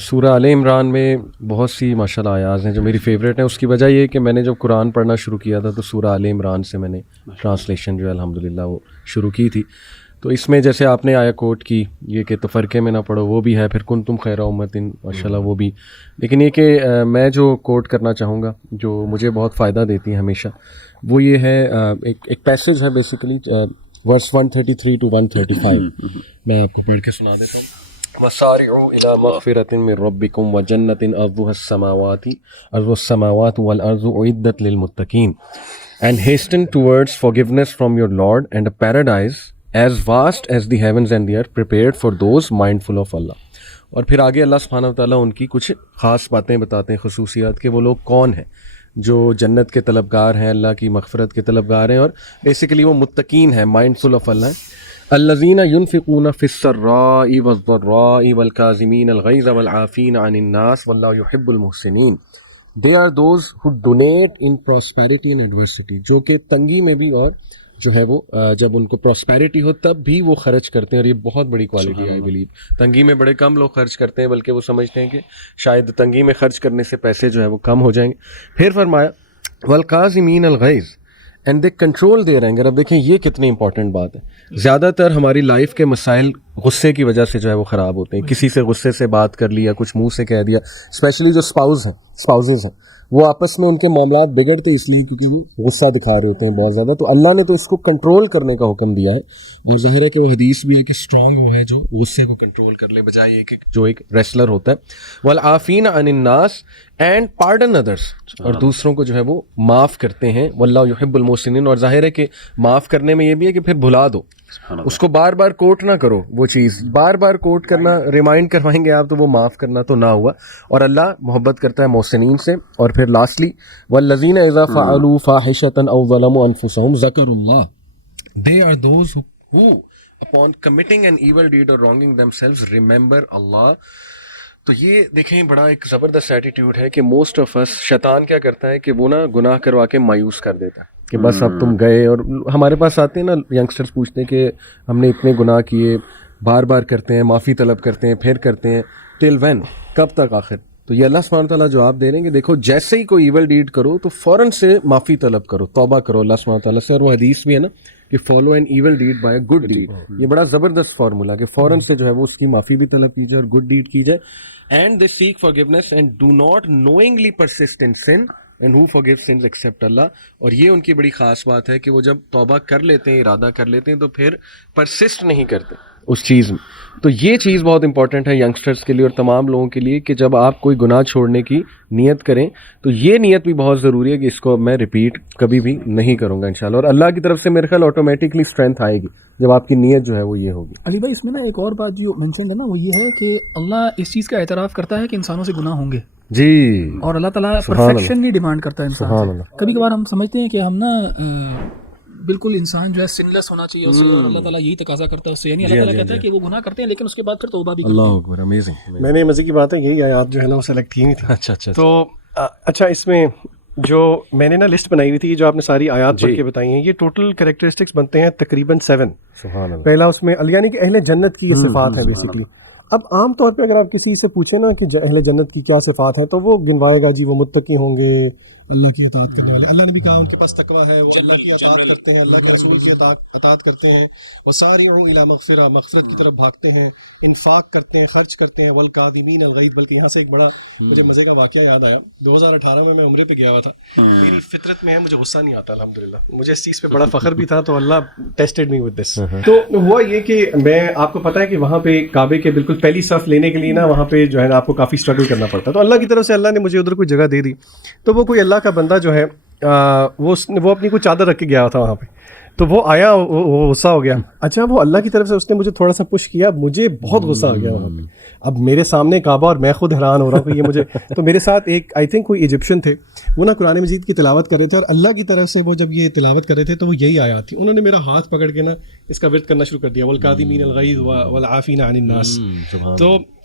سورہ آل عمران میں بہت سی ماشاءاللہ آیات ہیں جو میری فیوریٹ ہیں. اس کی وجہ یہ کہ میں نے جب قرآن پڑھنا شروع کیا تھا تو سورہ آل عمران سے میں نے ٹرانسلیشن جو ہے الحمدللہ وہ شروع کی تھی. تو اس میں جیسے آپ نے آیا کوٹ کی یہ کہ تفرقے میں نہ پڑھو وہ بھی ہے, پھر کنتم خیر امۃ ماشاءاللہ وہ بھی. لیکن یہ کہ میں جو کوٹ کرنا چاہوں گا جو مجھے بہت فائدہ دیتی ہے ہمیشہ, وہ یہ ہے ایک پیسج ہے بیسیکلی ورس 133 to 135. میں آپ کو پڑھ کے سنا دیتا ہوں. وَسَارِعُوا إِلَىٰ مَغْفِرَةٍ مِّن رَّبِّكُمْ وَجَنَّةٍ أَرْضُهَا السَّمَاوَاتُ وَالْأَرْضُ أُعِدَّتْ لِلْمُتَّقِينَ, and hasten towards forgiveness from your Lord and a paradise as vast as the heavens and the earth prepared for those mindful of Allah. اور پھر آگے اللہ سبحانہ و تعالیٰ ان کی کچھ خاص باتیں بتاتے ہیں, خصوصیات, کہ وہ لوگ کون ہیں جو جنت کے طلبگار ہیں, اللہ کی مغفرت کے طلبگار ہیں, اور بیسیکلی وہ متقین ہیں, مائنڈفل آف اللہ ہیں. الذین ينفقون فی السراء والضراء والکاظمین الغیظ والعافین عن الناس واللہ یحب المحسنین. They are those who donate in prosperity and adversity, جو کہ تنگی میں بھی اور جو ہے وہ جب ان کو پراسپیرٹی ہو تب بھی وہ خرچ کرتے ہیں. اور یہ بہت بڑی کوالٹی ہے آئی بلیو. تنگی میں بڑے کم لوگ خرچ کرتے ہیں, بلکہ وہ سمجھتے ہیں کہ شاید تنگی میں خرچ کرنے سے پیسے جو ہے وہ کم ہو جائیں گے. پھر فرمایا والکاظمین الغیظ and they control their anger. اب دیکھیں یہ کتنی امپورٹنٹ بات ہے. زیادہ تر ہماری لائف کے مسائل غصے کی وجہ سے جو ہے وہ خراب ہوتے ہیں. کسی سے غصے سے بات کر لیا, کچھ منہ سے کہہ دیا, اسپیشلی جو اسپاؤزز ہیں وہ آپس میں ان کے معاملات بگڑتے اس لیے کیونکہ وہ غصہ دکھا رہے ہوتے ہیں بہت زیادہ. تو اللہ نے تو اس کو کنٹرول کرنے کا حکم دیا ہے, اور ظاہر ہے کہ وہ حدیث بھی ہے کہ اسٹرانگ وہ ہے جو غصے کو کنٹرول کر لے, بجائے یہ کہ جو ایک ریسلر ہوتا ہے. والعافین عن الناس اینڈ پارڈن ادرس, اور دوسروں کو جو ہے وہ معاف کرتے ہیں. واللہ یحب المحسنین. اور ظاہر ہے کہ معاف کرنے میں یہ بھی ہے کہ پھر بھلا دو, اس کو بار بار کوٹ نہ کرو. وہ چیز بار بار کوٹ کرنا, ریمائنڈ کروائیں گے آپ تو وہ معاف کرنا تو نہ ہوا. اور اللہ محبت کرتا ہے محسنین سے. اور پھر لاسٹلی والذین اذا فعلوا فاحشة او ظلموا انفسهم ذکروا اللہ. They are those who upon committing an evil deed or wronging themselves remember Allah. تو یہ دیکھیں بڑا ایک زبردست ایٹیٹیوڈ ہے کہ موسٹ آف اس, شیطان کیا کرتا ہے کہ وہ نا گناہ کروا کے مایوس کر دیتا ہے کہ بس اب تم گئے. اور ہمارے پاس آتے ہیں نا ینگسٹرز, پوچھتے ہیں کہ ہم نے اتنے گناہ کیے, بار بار کرتے ہیں, معافی طلب کرتے ہیں, پھر کرتے ہیں, ٹل وین, کب تک آخر. تو یہ اللہ سبحانہ تعالیٰ جواب دے رہے ہیں کہ دیکھو جیسے ہی کوئی ایول ڈیڈ کرو تو فوراً سے معافی طلب کرو, توبہ کرو اللہ سبحانہ تعالیٰ سے. اور وہ حدیث بھی ہے نا کہ follow an evil deed by a good deed. یہ بڑا زبردست فارمولا کہ فوراً سے جو ہے وہ اس کی معافی بھی طلب کی جائے اور گڈ ڈیڈ کی جائے. And they seek forgiveness and do not knowingly persist in sin and who forgives sins except Allah. اور یہ ان کی بڑی خاص بات ہے کہ وہ جب توبہ کر لیتے ہیں, ارادہ کر لیتے ہیں, تو پھر پرسسٹ نہیں کرتے اس چیز میں. تو یہ چیز بہت امپورٹنٹ ہے ینگسٹرز کے لیے اور تمام لوگوں کے لیے کہ جب آپ کوئی گناہ چھوڑنے کی نیت کریں تو یہ نیت بھی بہت ضروری ہے کہ اس کو میں ریپیٹ کبھی بھی نہیں کروں گا انشاءاللہ. اور اللہ کی طرف سے میرے خیال آٹومیٹکلی اسٹرینتھ آئے گی جب آپ کی نیت جو ہے وہ یہ ہوگی. علی بھائی اس میں نا ایک اور بات جو مینشن ہے نا وہ یہ ہے کہ اللہ اس چیز کا اعتراف کرتا ہے کہ انسانوں سے گناہ ہوں گے جی, اور اللہ تعالیٰ پرفیکشن نہیں ڈیمانڈ کرتا ہے انسان سے. کبھی کبھار ہم سمجھتے ہیں کہ ہم نا بالکل انسان جو ہے سن لیس ہونا چاہیے اسے, اور اللہ تعالیٰ یہی تقاضا کرتا ہے اس سے. یعنی اللہ تعالیٰ کہتا ہے کہ وہ گناہ کرتے ہیں لیکن اس کے بعد پھر توبہ بھی کرتے ہیں. اللہ اکبر, امیزنگ. میں نے مزے کی بات ہے یہی آیات جو ہے نا وہ سلیکٹ کی ہوئی تھی. اچھا تو اچھا اس میں جو میں نے نا لسٹ بنائی ہوئی تھی جو آپ نے ساری آیات پڑھ کے بتائی ہیں, یہ ٹوٹل کریکٹرسٹکس بنتے ہیں تقریباً 7. پہلا اس میں یعنی کہ اہل جنت کی یہ صفات ہیں بیسکلی. اب عام طور پہ اگر آپ کسی سے پوچھیں نا کہ اہل جنت کی کیا صفات ہیں تو وہ گنوائے گا جی وہ متقی ہوں گے, اللہ کی اطاعت کرنے والے. اللہ نے بھی کہا ان کے پاس تقویٰ ہے, وہ اللہ کی اطاعت کرتے ہیں, اللہ کے رسول کی اطاعت کرتے ہیں, وہ سارعوا الی مغفرہ, مغفرت کی طرف بھاگتے ہیں, انفاق کرتے ہیں, خرچ کرتے ہیں, والکاظمین الغیظ. بلکہ یہاں سے ایک بڑا مجھے مزے کا واقعہ یاد آیا. 2018 میں عمرے پہ گیا ہوا تھا. میری فطرت میں ہے مجھے غصہ نہیں آتا الحمدللہ, مجھے اس چیز پہ بڑا فخر بھی تھا. تو اللہ ٹیسٹڈ می ود دس. تو ہوا یہ کہ میں آپ کو پتا ہے کہ وہاں پہ کعبے کے بالکل پہلی صف لینے کے لیے نا وہاں پہ جو ہے نا آپ کو کافی اسٹرگل کرنا پڑتا. تو اللہ کی طرف سے اللہ نے مجھے ادھر کوئی جگہ دے دی. تو وہ کوئی اللہ کا بندہ جو ہے وہ اپنی کوئی چادر رکھ کے گیا تھا وہاں پہ. تو وہ آیا, وہ غصہ ہو گیا. اچھا وہ اللہ کی طرف سے اس نے مجھے تھوڑا سا پش کیا, مجھے بہت غصہ آ گیا وہاں پہ. اب میرے سامنے کعبہ اور میں خود حیران ہو رہا ہوں کہ یہ مجھے. تو میرے ساتھ ایک آئی تھنک کوئی ایجپشن تھے, وہ نا قرآن مجید کی تلاوت کر رہے تھے, اور اللہ کی طرف سے وہ جب یہ تلاوت کر رہے تھے تو وہ یہی آیات تھی. انہوں نے میرا ہاتھ پکڑ کے نا اس کا ورد کرنا شروع کر دیا, والکاظمین الغیظ والعافین عن الناس. تو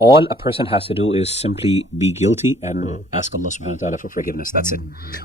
All a person has to do is simply be guilty and ask Allah subhanahu wa ta'ala for forgiveness. That's it.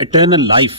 eternal life